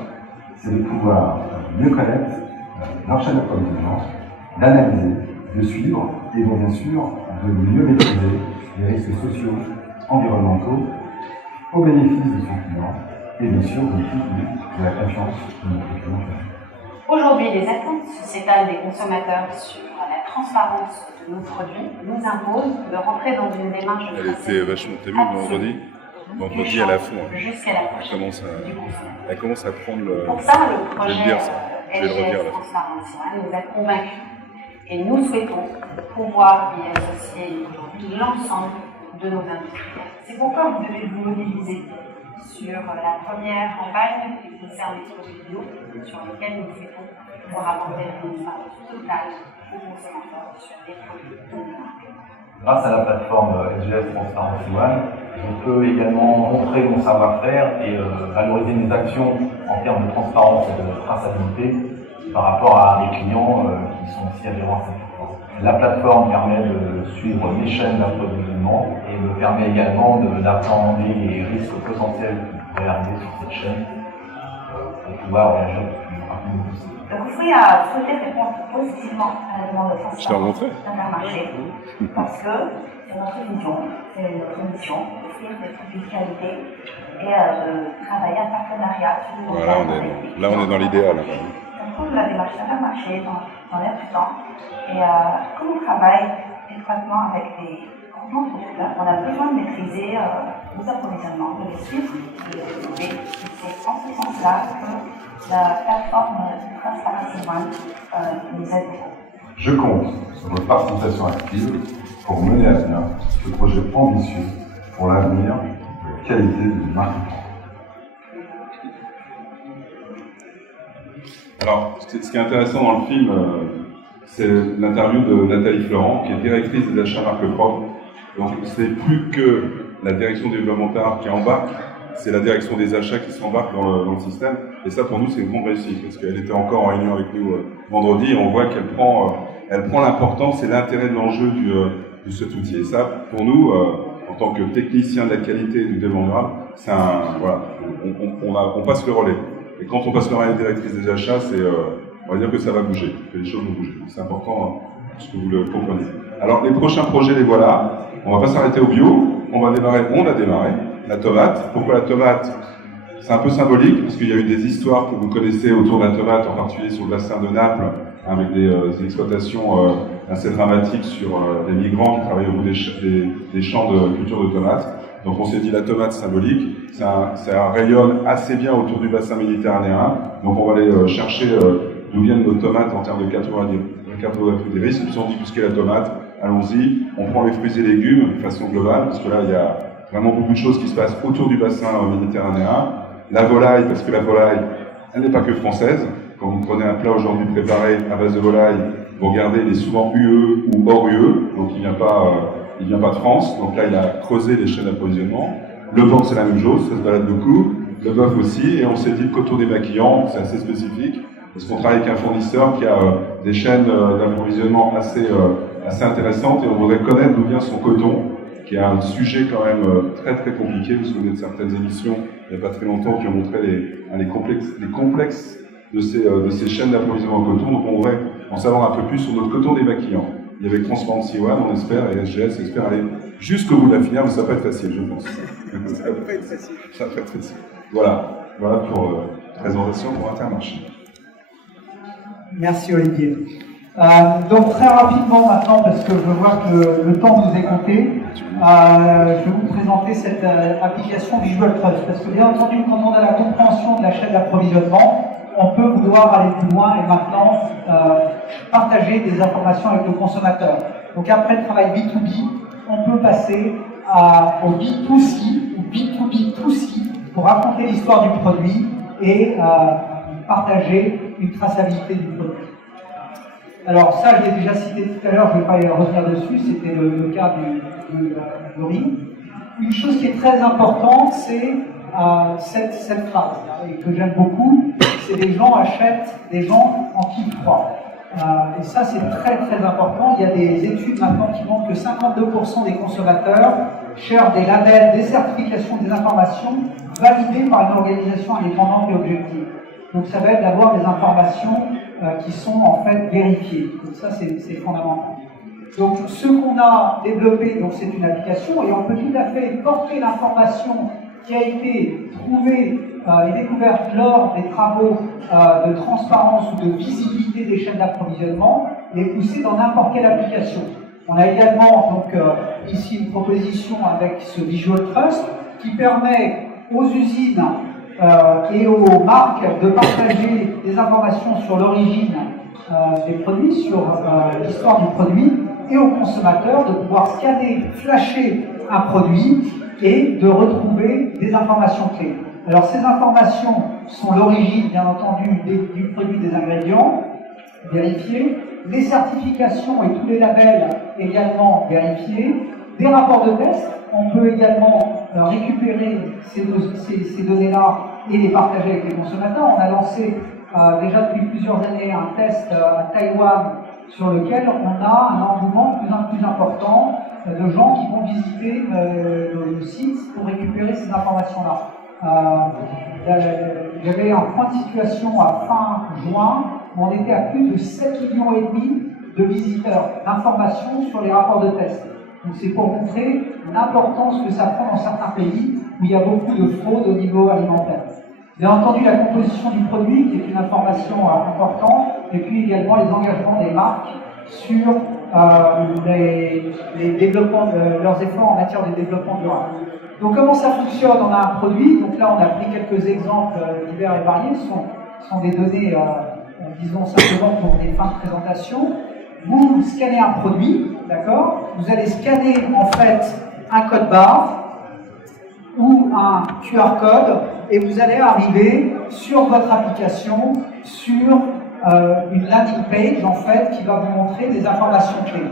c'est de pouvoir mieux connaître leur chaîne d'approvisionnement, d'analyser, de suivre et donc bien sûr de mieux maîtriser les risques sociaux, environnementaux au bénéfice de son client et bien sûr au bénéfice de la confiance de notre client. Aujourd'hui, les attentes sociétales des consommateurs sur la transparence de nos produits nous imposent de rentrer dans une démarche de Elle était vachement, t'as vu vendredi à la fin. Jusqu'à la prochaine. Elle commence à prendre le... Pour ça, le projet SGS Transparence One nous a convaincus. Et nous souhaitons pouvoir y associer aujourd'hui l'ensemble de nos industriels. C'est pourquoi vous devez vous mobiliser sur la première campagne qui concerne les produits bio, sur lesquels nous souhaitons pouvoir apporter une transparence totale aux consommateurs sur les produits de nos marques. Grâce à la plateforme SGS Transparence One, je peux également montrer mon savoir-faire et valoriser mes actions en termes de transparence et de traçabilité par rapport à mes clients qui sont aussi adhérents à cette plateforme. La plateforme permet de suivre mes chaînes d'approvisionnement et me permet également d'appréhender les risques potentiels qui pourraient arriver sur cette chaîne pour pouvoir réagir le plus rapidement possible. Donc vous souhaitez répondre positivement à la demande de transparence d'Intermarché parce que c'est notre vision, c'est notre mission, offrir des produits de qualité et de travailler en partenariat sur le long terme. Là, on est dans l'idéal. On trouve la démarche d'Intermarché dans l'air du temps et comme on travaille étroitement avec des grands producteurs, on a besoin de maîtriser nos approvisionnements, de les suivre, de les développer. C'est en ce sens-là que la plateforme Transparency One nous aide beaucoup. Je compte sur votre participation active pour mener à bien ce projet ambitieux pour l'avenir de la qualité du marketing. Alors, ce qui est intéressant dans le film, c'est l'interview de Nathalie Florent, qui est directrice des achats marque propre. Donc, c'est plus que la direction développementale qui embarque, c'est la direction des achats qui s'embarque dans le système. Et ça, pour nous, c'est une grande réussite, parce qu'elle était encore en réunion avec nous vendredi, et on voit qu'elle prend l'importance et l'intérêt de l'enjeu de cet outil. Et ça, pour nous, en tant que technicien de la qualité et du développement durable, c'est voilà, on passe le relais. Et quand on passe le relais à la directrice des achats, on va dire que ça va bouger, que les choses vont bouger. C'est important que vous le compreniez. Alors, les prochains projets, les voilà. On ne va pas s'arrêter au bio. On a démarré la tomate. Pourquoi la tomate? C'est un peu symbolique, parce qu'il y a eu des histoires que vous connaissez autour de la tomate, en particulier sur le bassin de Naples, avec des exploitations assez dramatiques sur des migrants qui travaillent au bout des champs de culture de tomates. Donc on s'est dit la tomate symbolique, ça rayonne assez bien autour du bassin méditerranéen. Donc on va aller chercher d'où viennent nos tomates en termes de cartographie des risques. Ils se sont dit, puisqu'il y a la tomate, allons-y. On prend les fruits et légumes de façon globale, parce que là, il y a vraiment beaucoup de choses qui se passent autour du bassin méditerranéen. La volaille, parce que la volaille, elle n'est pas que française. Quand vous prenez un plat aujourd'hui préparé à base de volaille, vous regardez, il est souvent UE ou hors UE, donc il vient pas de France. Donc là, il a creusé les chaînes d'approvisionnement. Le porc, c'est la même chose, ça se balade beaucoup. Le bœuf aussi, et on s'est dit que qu'autour des maquillants, c'est assez spécifique, parce qu'on travaille avec un fournisseur qui a des chaînes d'approvisionnement assez intéressantes, et on voudrait connaître d'où vient son coton, qui est un sujet quand même très très compliqué. Vous vous souvenez de certaines émissions, il n'y a pas très longtemps, qui ont montré les complexes de ces chaînes d'approvisionnement en coton. Donc on voudrait en savoir un peu plus sur notre coton des maquillants. Il y avait Transparency One, on espère, et SGS espère aller jusqu'au bout de la filière, mais ça va pas être facile, je pense. Ça va pas être facile. Ça va pas être facile. Voilà pour présentation pour Intermarché. Merci Olivier. Donc très rapidement maintenant, parce que je vois que le temps nous est compté, je vais vous présenter cette application Visual Trust. Parce que bien entendu, quand on a la compréhension de la chaîne d'approvisionnement, on peut vouloir aller plus loin et maintenant partager des informations avec le consommateur. Donc après le travail B2B, on peut passer au B2C ou B2B2C pour raconter l'histoire du produit et partager une traçabilité du produit. Alors ça, je l'ai déjà cité tout à l'heure, je ne vais pas y revenir dessus, c'était le cas du riz. Une chose qui est très importante, c'est cette phrase, et que j'aime beaucoup, c'est les gens achètent des gens en qui ils croient. Et ça, c'est très très important. Il y a des études maintenant qui montrent que 52% des consommateurs cherchent des labels, des certifications, des informations validées par une organisation indépendante et objective. Donc ça va être d'avoir des informations qui sont en fait vérifiées. Donc ça, c'est fondamental. Donc ce qu'on a développé, donc c'est une application, et on peut tout à fait porter l'information qui a été trouvée et découverte lors des travaux de transparence ou de visibilité des chaînes d'approvisionnement, les pousser dans n'importe quelle application. On a également donc ici une proposition avec ce Visual Trust qui permet aux usines et aux marques de partager des informations sur l'origine des produits, sur l'histoire du produit, et aux consommateurs de pouvoir scanner, flasher un produit et de retrouver des informations clés. Alors ces informations sont l'origine, bien entendu, du produit, des ingrédients vérifiés, les certifications et tous les labels également vérifiés, des rapports de test. On peut également récupérer ces données-là et les partager avec les consommateurs. On a lancé déjà depuis plusieurs années un test à Taïwan sur lequel on a un engouement de plus en plus important de gens qui vont visiter le site pour récupérer ces informations-là. J'avais un point de situation à fin juin où on était à plus de 7,5 millions de visiteurs, d'informations sur les rapports de test. Donc c'est pour montrer l'importance que ça prend dans certains pays où il y a beaucoup de fraude au niveau alimentaire. Bien entendu, la composition du produit, qui est une information importante, et puis également les engagements des marques sur les développements, leurs efforts en matière de développement durable. Donc comment ça fonctionne? On a un produit, donc là on a pris quelques exemples divers et variés, ce sont des données, disons simplement pour des fins de présentation. Vous scannez un produit, d'accord? Vous allez scanner en fait un code barre ou un QR code et vous allez arriver sur votre application sur une landing page en fait qui va vous montrer des informations clés.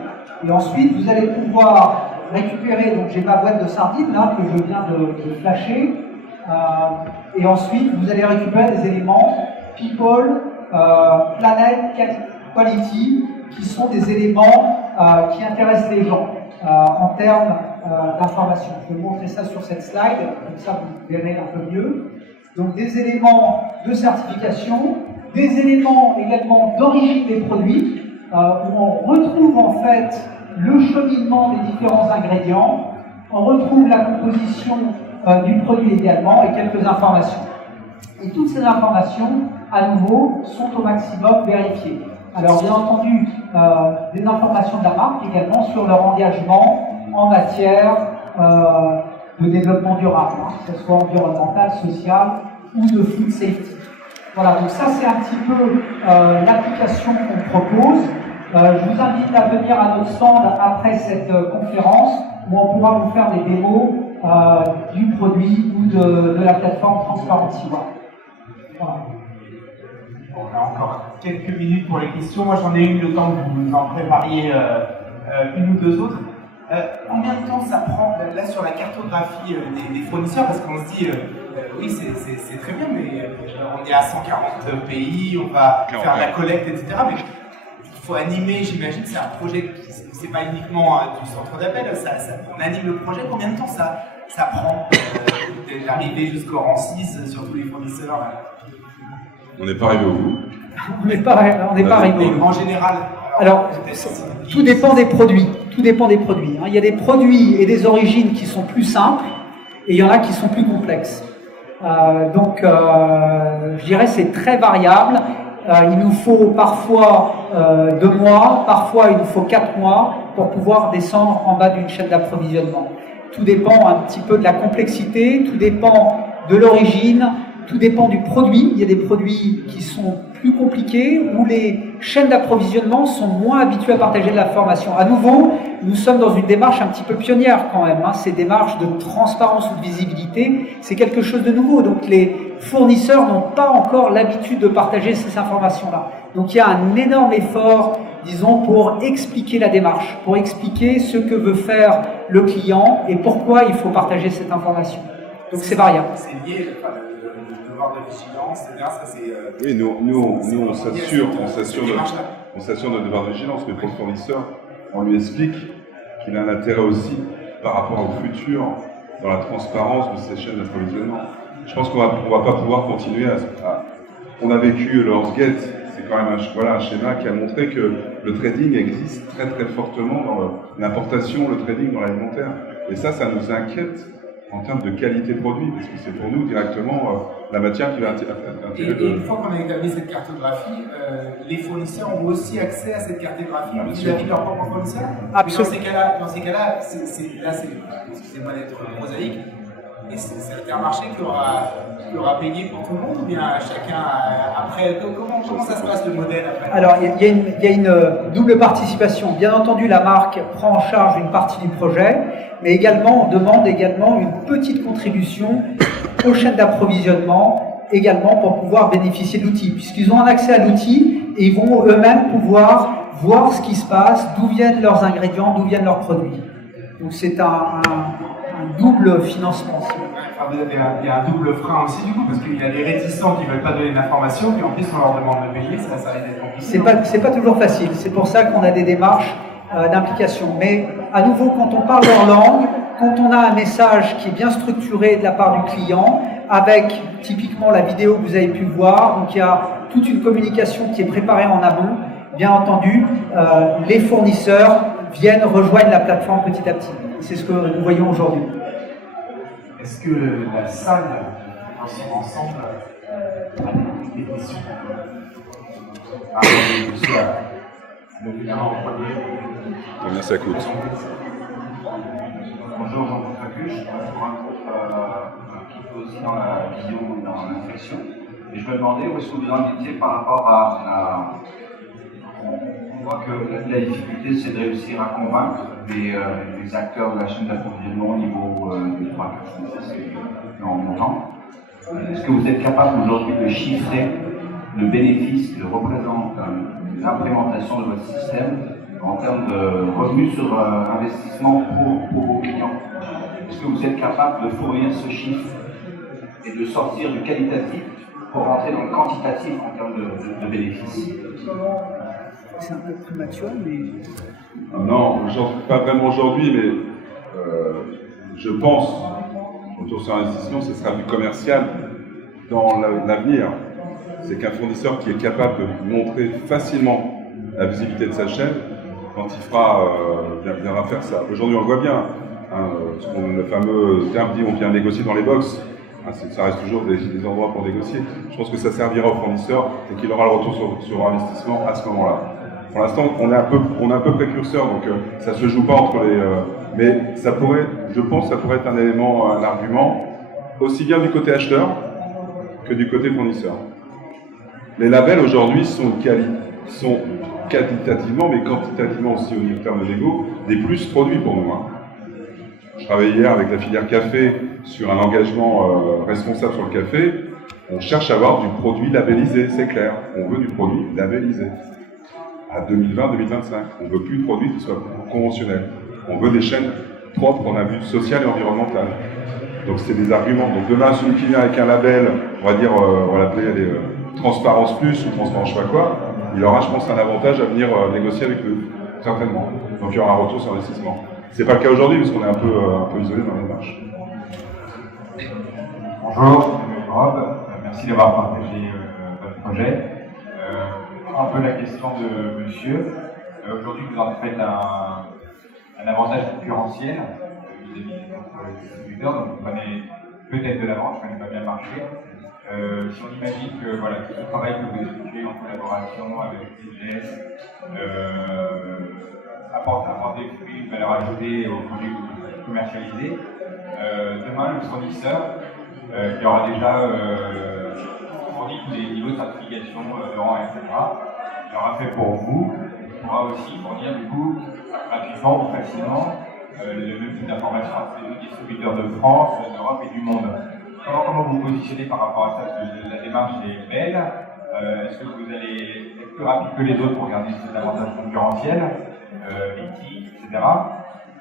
Et ensuite vous allez pouvoir récupérer, donc j'ai ma boîte de sardines là que je viens de flasher, et ensuite vous allez récupérer des éléments people, planet, quality, qui sont des éléments qui intéressent les gens en termes d'information. Je vais vous montrer ça sur cette slide, comme ça vous verrez un peu mieux. Donc des éléments de certification, des éléments également d'origine des produits, où on retrouve en fait le cheminement des différents ingrédients, on retrouve la composition du produit également et quelques informations. Et toutes ces informations, à nouveau, sont au maximum vérifiées. Alors bien entendu, des informations de la marque également sur leur engagement en matière de développement durable, hein, que ce soit environnemental, social ou de food safety. Voilà, donc ça c'est un petit peu l'application qu'on propose. Je vous invite à venir à notre stand après cette conférence où on pourra vous faire des démos du produit ou de la plateforme Transparency One. Voilà. On a encore quelques minutes pour les questions. Moi, j'en ai une le temps que vous en prépariez une ou deux autres. Combien de temps ça prend, là, sur la cartographie des fournisseurs? Parce qu'on se dit, oui, c'est très bien, mais on est à 140 pays, on va faire la collecte, etc. Mais il faut animer, j'imagine, c'est un projet, c'est pas uniquement du centre d'appel, on anime le projet. Combien de temps ça prend d'arriver jusqu'au rang 6 sur tous les fournisseurs là? On n'est pas arrivé au bout. On n'est pas arrivé. En général, alors, tout dépend des produits. Tout dépend des produits. Il y a des produits et des origines qui sont plus simples et il y en a qui sont plus complexes. Donc, je dirais c'est très variable. Il nous faut parfois 2 mois, parfois il nous faut 4 mois pour pouvoir descendre en bas d'une chaîne d'approvisionnement. Tout dépend un petit peu de la complexité, tout dépend de l'origine, tout dépend du produit. Il y a des produits qui sont plus compliqués où les chaînes d'approvisionnement sont moins habituées à partager de l'information. À nouveau, nous sommes dans une démarche un petit peu pionnière quand même. Ces démarches de transparence ou de visibilité, c'est quelque chose de nouveau. Donc les fournisseurs n'ont pas encore l'habitude de partager ces informations-là. Donc il y a un énorme effort, disons, pour expliquer la démarche, pour expliquer ce que veut faire le client et pourquoi il faut partager cette information. Donc c'est variable. C'est lié, le devoir de vigilance, etc. Ça, c'est, oui, nous on s'assure de notre devoir de vigilance, mais pour le fournisseur, on lui explique qu'il a un intérêt aussi par rapport au futur dans la transparence de ces chaînes d'approvisionnement. Je pense qu'on va pas pouvoir continuer à... On a vécu le Horse-Gate, c'est quand même un schéma qui a montré que le trading existe très très fortement dans l'importation, le trading dans l'alimentaire. Et ça nous inquiète en termes de qualité de produit, parce que c'est pour nous directement la matière qui va intégrer. Et une fois qu'on a établi cette cartographie, les fournisseurs ont aussi accès à cette cartographie vis-à-vis de leurs propres fournisseurs. Absolument. Dans ces cas-là, excusez-moi d'être prosaïque, mais c'est Intermarché qui aura payé pour tout le monde, ou bien chacun après, comment ça se passe le modèle après? Alors il y a une double participation. Bien entendu, la marque prend en charge une partie du projet, mais également on demande également une petite contribution aux chaînes d'approvisionnement, également pour pouvoir bénéficier de l'outil, puisqu'ils ont un accès à l'outil et ils vont eux-mêmes pouvoir voir ce qui se passe, d'où viennent leurs ingrédients, d'où viennent leurs produits. Donc c'est un double financement. Il y a un double frein aussi du coup, parce qu'il y a des réticents qui ne veulent pas donner d'informations, puis en plus on leur demande de payer, ça risque d'être compliqué. C'est pas toujours facile, c'est pour ça qu'on a des démarches d'implication. Mais à nouveau, quand on parle leur langue, quand on a un message qui est bien structuré de la part du client, avec typiquement la vidéo que vous avez pu voir, donc il y a toute une communication qui est préparée en amont, bien entendu, les fournisseurs rejoignent la plateforme petit à petit. C'est ce que nous voyons aujourd'hui. Est-ce que la salle, dans son ensemble, a des questions? Combien ça coûte? Bonjour, Jean-François Cuche, pour un groupe qui fait aussi dans la vision ou dans l'infection. Et je me demandais où est-ce que vous en étiez par rapport à la... On voit que la difficulté, c'est de réussir à convaincre les acteurs de la chaîne d'approvisionnement au niveau des 3 4 en montant. Est-ce que vous êtes capable aujourd'hui de chiffrer le bénéfice que représente l'implémentation de votre système en termes de revenus sur investissement pour vos clients? Est-ce que vous êtes capable de fournir ce chiffre et de sortir du qualitatif pour rentrer dans le quantitatif en termes de bénéfices? C'est un peu prématuré, mais... Non, pas vraiment aujourd'hui, mais je pense, retour sur investissement, ce sera du commercial dans l'avenir. C'est qu'un fournisseur qui est capable de montrer facilement la visibilité de sa chaîne, quand il viendra faire ça. Aujourd'hui, on le voit bien, le fameux terme dit on vient négocier dans les box. Ça reste toujours des endroits pour négocier. Je pense que ça servira au fournisseur et qu'il aura le retour sur investissement à ce moment-là. Pour l'instant, on est un peu précurseur, donc ça se joue pas entre les... mais ça pourrait, je pense, ça pourrait être un élément, un argument, aussi bien du côté acheteur que du côté fournisseur. Les labels aujourd'hui sont qualitativement, mais quantitativement aussi au terme de négo, des plus produits pour nous. Hein. Je travaillais hier avec la filière café sur un engagement responsable sur le café. On cherche à avoir du produit labellisé, c'est clair. On veut du produit labellisé. À 2020-2025, on ne veut plus de produits qui soient conventionnels. On veut des chaînes propres en abus social et environnemental. Donc c'est des arguments. Donc demain, celui qui vient avec un label, on va dire, on va l'appeler Transparence Plus ou Transparence je sais pas quoi, il aura, je pense, un avantage à venir négocier avec nous, certainement. Donc il y aura un retour sur investissement. C'est pas le cas aujourd'hui parce qu'on est un peu isolé dans la démarche. Bonjour, Rob. Merci d'avoir partagé votre projet. Un peu la question de monsieur. Aujourd'hui, vous en faites un avantage concurrentiel vis-à-vis des distributeurs, donc vous prenez peut-être de l'avance, je ne connais pas bien le marché. Si on imagine que voilà, tout ce travail que vous effectuez en collaboration avec TGS apporte des fruits, une valeur ajoutée aux produits commercialisés, demain le fournisseur qui aura déjà fourni tous les niveaux de certification, rang, etc., il aura fait pour vous, il pourra aussi fournir du coup gratuitement ou facilement le même type d'informations à tous les distributeurs de France, d'Europe et du monde. Comment vous positionnez par rapport à ça? Parce que la démarche est belle. Est-ce que vous allez être plus rapide que les autres pour garder cet avantage concurrentiel, éthique, etc.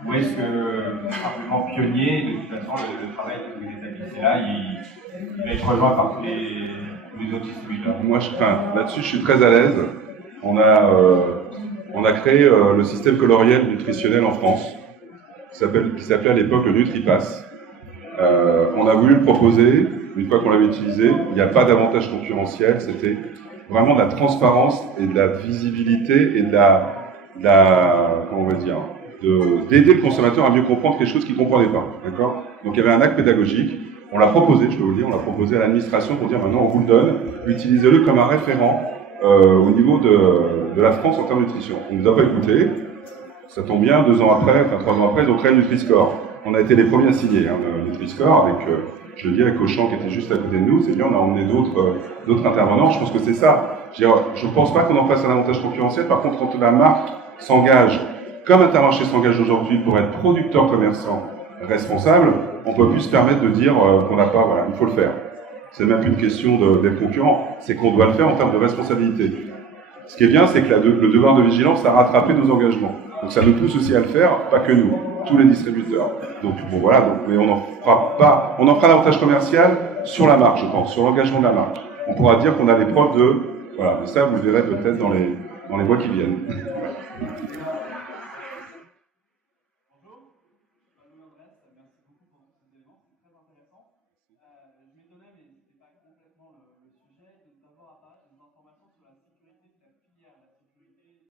Ou est-ce que vous êtes simplement pionnier, de toute façon le travail que vous établissez là, il va être rejoint par tous les autres distributeurs? Moi, là-dessus, je suis très à l'aise. On a créé le système coloriel nutritionnel en France, qui s'appelait à l'époque le NutriPass. On a voulu le proposer, une fois qu'on l'avait utilisé, il n'y a pas d'avantage concurrentiel, c'était vraiment de la transparence et de la visibilité et de la comment on va dire, d'aider le consommateur à mieux comprendre quelque chose qu'il ne comprenait pas. D'accord ? Donc il y avait un acte pédagogique, on l'a proposé, je peux vous le dire, on l'a proposé à l'administration pour dire maintenant on vous le donne, utilisez-le comme un référent au niveau de la France en termes de nutrition. On ne nous a pas écouté, ça tombe bien, 2 ans après, enfin 3 ans après, ils ont créé le Nutri-Score. On a été les premiers à signer le Nutri-Score avec, je le dis, avec Auchan qui était juste à côté de nous. C'est bien, on a emmené d'autres intervenants. Je pense que c'est ça. Je ne pense pas qu'on en fasse un avantage concurrentiel. Par contre, quand la marque s'engage, comme Intermarché s'engage aujourd'hui pour être producteur commerçant responsable, on ne peut plus se permettre de dire qu'on n'a pas, voilà, il faut le faire. C'est même plus une question d'être concurrent, c'est qu'on doit le faire en termes de responsabilité. Ce qui est bien, c'est que le devoir de vigilance a rattrapé nos engagements. Donc ça nous pousse aussi à le faire, pas que nous, tous les distributeurs. Donc bon voilà, mais on n'en fera pas, on en fera l'avantage commercial sur la marque, je pense, sur l'engagement de la marque. On pourra dire qu'on a les preuves voilà, mais ça vous le verrez peut-être dans les mois qui viennent.